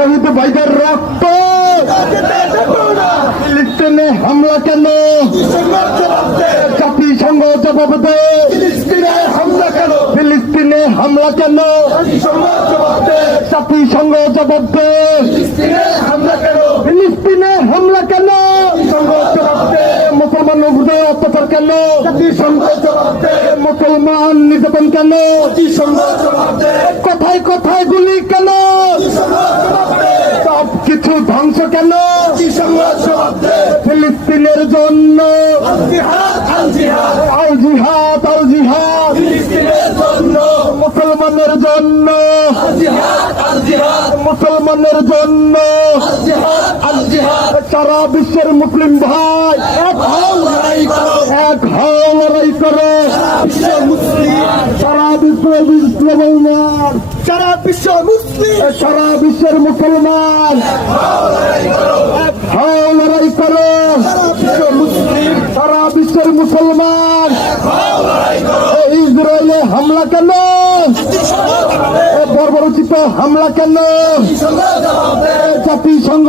শহীদ ভাইদের রক্ত ফিলিস্তিনে হামলা কেন? জাতিসংঘ জবাব দে। ফিলিস্তিনে হামলা কেন? ফিলিস্তিনে হামলা কেন? জাতিসংঘ জবাব দে। ফিলিস্তিনে হামলা কেন? ফিলিস্তিনে হামলা কেন? মুসলমান উপরে অত্যাচার কেন? জাতিসংঘ জবাব দে। মুসলমান নির্যাতন কেন? জাতিসংঘ জবাব দে। কথায় কথায় গুলি কেন? সব কিছু ধ্বংস কেন? ফিলিস্তিনের জন্য আল জিহাদ আল জিহাদ আল জিহাদ। ফিলিস্তিনের জন্য মুসলমানের জন্য আল জিহাদ আল জিহাদ। মুসলমানের জন্য আল জিহাদ আল জিহাদ। সারা বিশ্বের মুসলিম ভাই এক হও, লড়াই করো, এক হও, লড়াই করো। সারা বিশ্বের মুসলমান, সারা বিশ্ব মুসলিম, সারা বিশ্বের মুসলমান এক হও, লড়াই করো। সারা বিশ্বের মুসলমান ইসরায়েলে হামলা কেন? বর্বরোচিত হামলা কেন? জাতিসংঘ